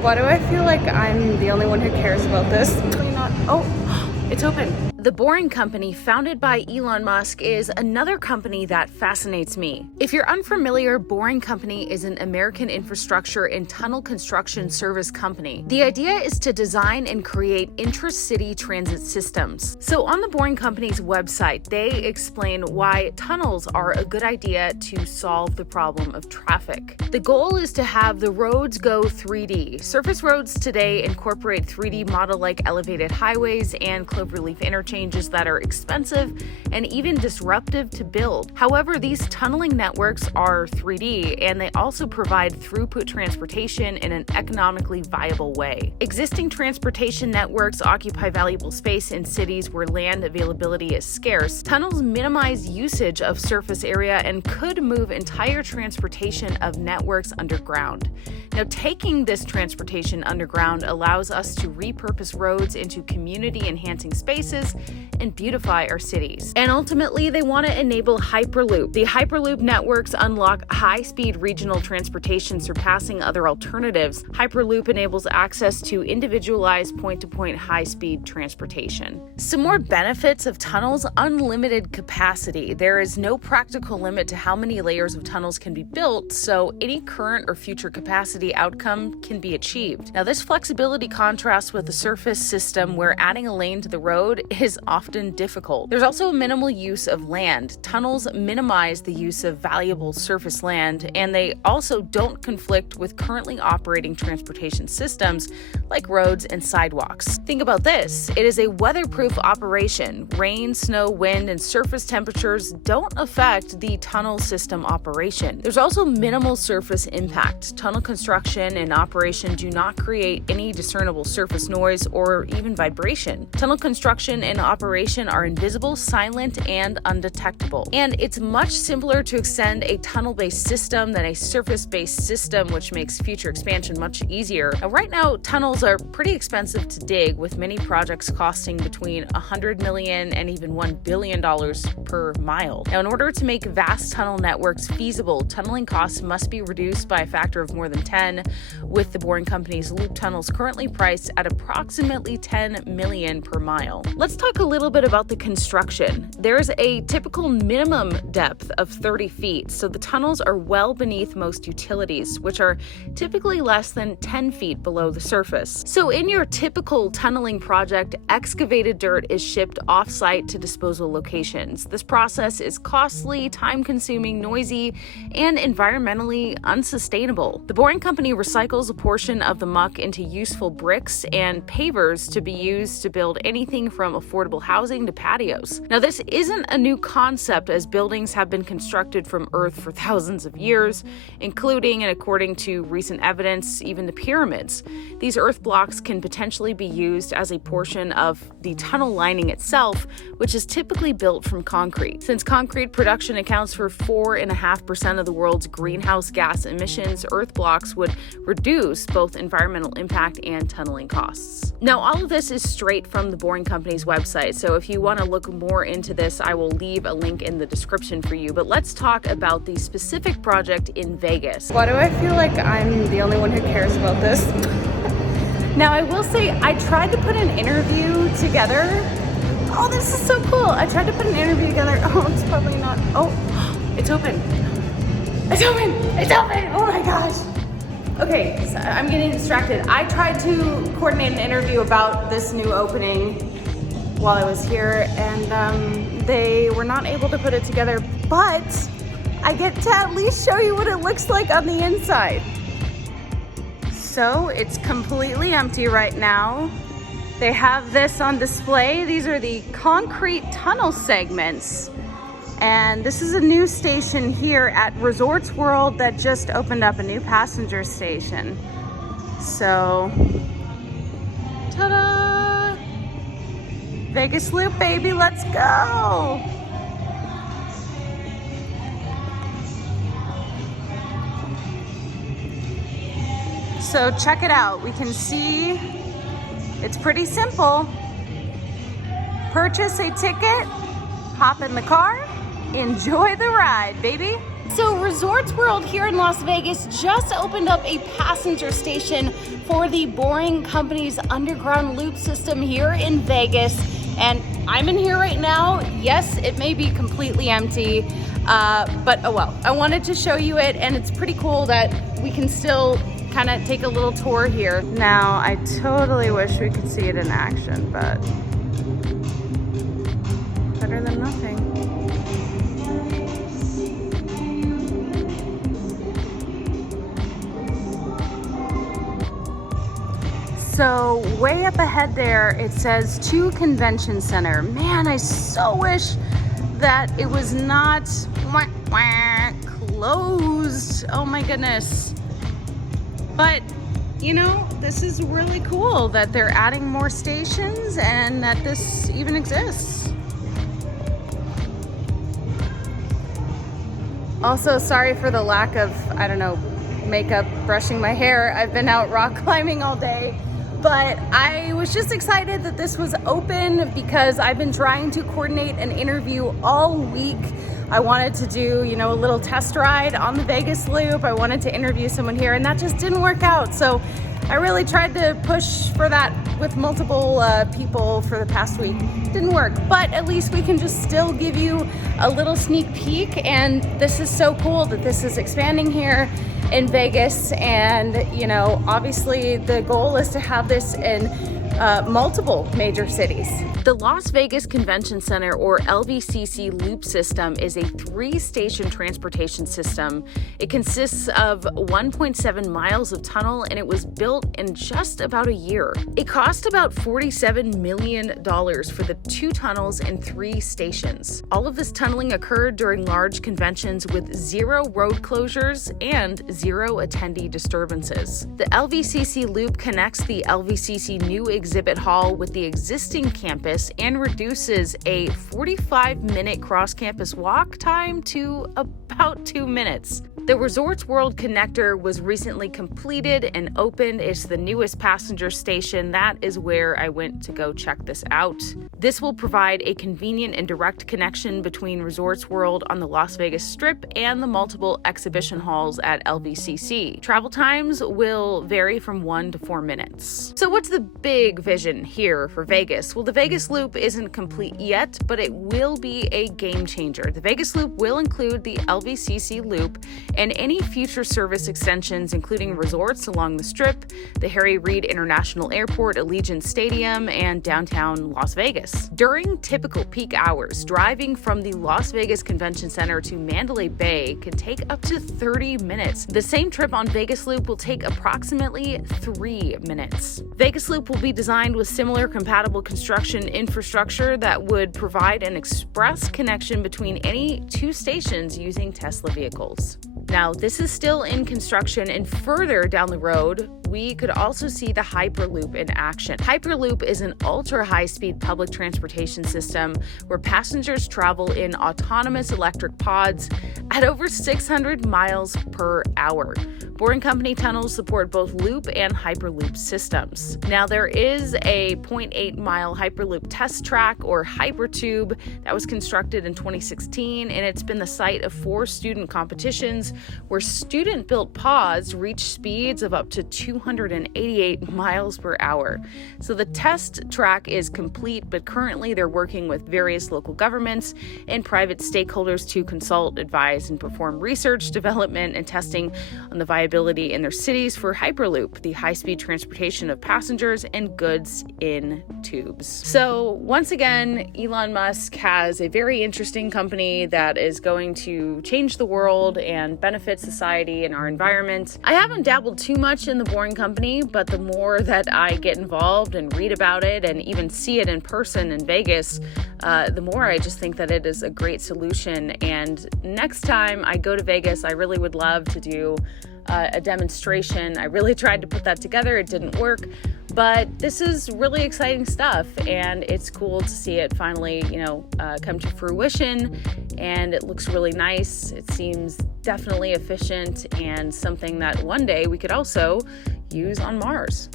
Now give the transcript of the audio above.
Why do I feel like I'm the only one who cares about this? Probably not. Oh, it's open. The Boring Company, founded by Elon Musk, is another company that fascinates me. If you're unfamiliar, Boring Company is an American infrastructure and tunnel construction service company. The idea is to design and create intra-city transit systems. So on the Boring Company's website, they explain why tunnels are a good idea to solve the problem of traffic. The goal is to have the roads go 3D. Surface roads today incorporate 3D model-like elevated highways and cloverleaf interchanges that are expensive and even disruptive to build. However, these tunneling networks are 3D and they also provide throughput transportation in an economically viable way. Existing transportation networks occupy valuable space in cities where land availability is scarce. Tunnels minimize usage of surface area and could move entire transportation of networks underground. Now, taking this transportation underground allows us to repurpose roads into community-enhancing spaces and beautify our cities. And ultimately, they want to enable Hyperloop. The Hyperloop networks unlock high-speed regional transportation surpassing other alternatives. Hyperloop enables access to individualized point-to-point high-speed transportation. Some more benefits of tunnels: unlimited capacity. There is no practical limit to how many layers of tunnels can be built, so any current or future capacity outcome can be achieved. Now, this flexibility contrasts with the surface system where adding a lane to the road is often difficult. There's also a minimal use of land. Tunnels minimize the use of valuable surface land, and they also don't conflict with currently operating transportation systems like roads and sidewalks. Think about this. It is a weatherproof operation. Rain, snow, wind, and surface temperatures don't affect the tunnel system operation. There's also minimal surface impact. Tunnel construction and operation do not create any discernible surface noise or even vibration. Tunnel construction and operation are invisible, silent, and undetectable. And it's much simpler to extend a tunnel-based system than a surface-based system, which makes future expansion much easier. Now, right now, tunnels are pretty expensive to dig, with many projects costing between $100 million and even $1 billion per mile. Now, in order to make vast tunnel networks feasible, tunneling costs must be reduced by a factor of more than 10, with the Boring Company's loop tunnels currently priced at approximately $10 million per mile. Let's talk a little bit about the construction. There's a typical minimum depth of 30 feet, so the tunnels are well beneath most utilities, which are typically less than 10 feet below the surface. So in your typical tunneling project, excavated dirt is shipped off-site to disposal locations. This process is costly, time-consuming, noisy, and environmentally unsustainable. The Boring Company recycles a portion of the muck into useful bricks and pavers to be used to build anything from affordable housing to patios. Now, this isn't a new concept, as buildings have been constructed from earth for thousands of years, including, and according to recent evidence, even the pyramids. These earth blocks can potentially be used as a portion of the tunnel lining itself, which is typically built from concrete. Since concrete production accounts for 4.5% of the world's greenhouse gas emissions, earth blocks would reduce both environmental impact and tunneling costs. Now, all of this is straight from the Boring Company's website, so if you want to look more into this, I will leave a link in the description for you. But let's talk about the specific project in Vegas. Why do I feel like I'm the only one who cares about this? Now, I will say I tried to put an interview together. Oh, this is so cool. I tried to put an interview together. Oh, it's probably not. Oh, it's open. It's open. It's open. Oh my gosh. Okay, so I'm getting distracted. I tried to coordinate an interview about this new opening while I was here, and they were not able to put it together, but I get to at least show you what it looks like on the inside. So it's completely empty right now. They have this on display. These are the concrete tunnel segments. And this is a new station here at Resorts World that just opened up a new passenger station. So, ta-da! Vegas Loop, baby, let's go! So check it out. We can see it's pretty simple. Purchase a ticket, hop in the car, enjoy the ride, baby. So Resorts World here in Las Vegas just opened up a passenger station for the Boring Company's underground loop system here in Vegas. And I'm in here right now. Yes, it may be completely empty, but oh well. I wanted to show you it, and it's pretty cool that we can still kind of take a little tour here. Now, I totally wish we could see it in action, but better than nothing. So way up ahead there, it says to Convention Center. Man, I so wish that it was not closed. Oh my goodness. But, you know, this is really cool that they're adding more stations and that this even exists. Also, sorry for the lack of, I don't know, makeup, brushing my hair. I've been out rock climbing all day. But I was just excited that this was open because I've been trying to coordinate an interview all week. I wanted to do, you know, a little test ride on the Vegas Loop. I wanted to interview someone here, and that just didn't work out. So I really tried to push for that with multiple people for the past week. Didn't work, but at least we can just still give you a little sneak peek. And this is so cool that this is expanding here in Vegas, and you know, obviously the goal is to have this in multiple major cities. The Las Vegas Convention Center, or LVCC Loop system, is a 3-station transportation system. It consists of 1.7 miles of tunnel, and it was built in just about a year. It cost about $47 million for the 2 tunnels and 3 stations. All of this tunneling occurred during large conventions with 0 road closures and 0 attendee disturbances. The LVCC Loop connects the LVCC new exhibit hall with the existing campus and reduces a 45-minute cross-campus walk time to about 2 minutes. The Resorts World Connector was recently completed and opened. It's the newest passenger station. That is where I went to go check this out. This will provide a convenient and direct connection between Resorts World on the Las Vegas Strip and the multiple exhibition halls at LVCC. Travel times will vary from 1 to 4 minutes. So what's the big vision here for Vegas? Well, the Vegas Loop isn't complete yet, but it will be a game changer. The Vegas Loop will include the LVCC Loop and any future service extensions, including resorts along the Strip, the Harry Reid International Airport, Allegiant Stadium, and downtown Las Vegas. During typical peak hours, driving from the Las Vegas Convention Center to Mandalay Bay can take up to 30 minutes. The same trip on Vegas Loop will take approximately 3 minutes. Vegas Loop will be designed with similar compatible construction infrastructure that would provide an express connection between any 2 stations using Tesla vehicles. Now, this is still in construction, and further down the road, we could also see the Hyperloop in action. Hyperloop is an ultra-high-speed public transportation system where passengers travel in autonomous electric pods at over 600 miles per hour. Boring Company tunnels support both Loop and Hyperloop systems. Now, there is a 0.8-mile Hyperloop test track, or Hypertube, that was constructed in 2016, and it's been the site of 4 student competitions where student-built pods reach speeds of up to 288 miles per hour. So the test track is complete, but currently they're working with various local governments and private stakeholders to consult, advise, and perform research, development, and testing on the viability in their cities for Hyperloop, the high-speed transportation of passengers and goods in tubes. So once again, Elon Musk has a very interesting company that is going to change the world and benefit society and our environment. I haven't dabbled too much in the Boring Company, but the more that I get involved and read about it and even see it in person in Vegas, the more I just think that it is a great solution. And next time I go to Vegas, I really would love to do a demonstration. I really tried to put that together. It didn't work, but this is really exciting stuff, and it's cool to see it finally, come to fruition, and it looks really nice. It seems definitely efficient and something that one day we could also use on Mars.